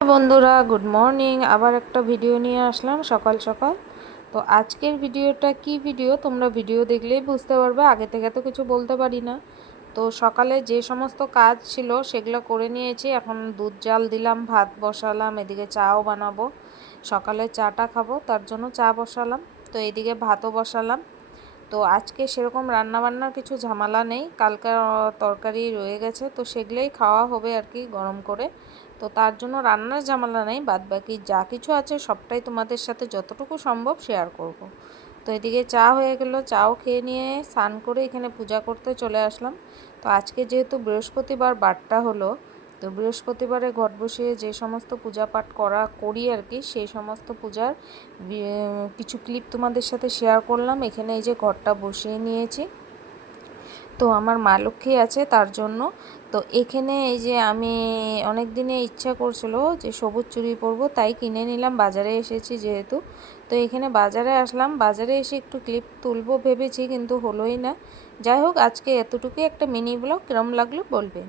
বন্ধুরা good morning আবার একটা ভিডিও নিয়ে আসলাম সকাল সকাল। তো আজকের ভিডিওটা কি ভিডিও তোমরা ভিডিও দেখলেই বুঝতে পারবে, আগে থেকে তো কিছু বলতে পারি না। তো সকালে যে সমস্ত কাজ ছিল সেগুলো করে নিয়েছি। এখন দুধ জাল দিলাম, ভাত বসালাম, এদিকে চাও বানাবো। সকালে চাটা খাব, তার জন্য চা বসালাম। তো এদিকে ভাতও বসালাম। তো আজকে সেরকম রান্নাবান্নার কিছু ঝামেলা নেই। কালকার তরকারি রয়ে গেছে, তো সেগুলোই খাওয়া হবে আর কি গরম করে। তো তার জন্য রান্নার ঝামেলা নেই বাদ বাকি যা কিছু আছে সবটাই তোমাদের সাথে যতটুকু সম্ভব শেয়ার করব। তো এদিকে চা হয়ে গেল, চাও খেয়ে নিয়ে স্নান করে এখানে পূজা করতে চলে আসলাম। তো আজকে যেহেতু বৃহস্পতিবার বারটা হলো তো বৃহস্পতিবারে ঘট বসিয়ে যে সমস্ত পূজা পাঠ করা করি আর কি, সেই সমস্ত পূজার কিছু ক্লিপ তোমাদের সাথে শেয়ার করলাম। এখানে এই যে ঘরটা বসিয়ে নিয়েছি। তো আমার মা লক্ষ্মী আছে তার জন্য। তো এখানে এই যে আমি অনেক দিনে ইচ্ছা করছিল যে সবুজ চুড়ি পরবো, তাই কিনে নিলাম। বাজারে এসেছি যেহেতু। তো এখানে বাজারে আসলাম। বাজারে এসে একটু ক্লিপ তুলবো ভেবেছি, কিন্তু হলোই না। যাই হোক, আজকে এতটুকুই। একটা মিনি ব্লগ কীরম লাগল বলবে?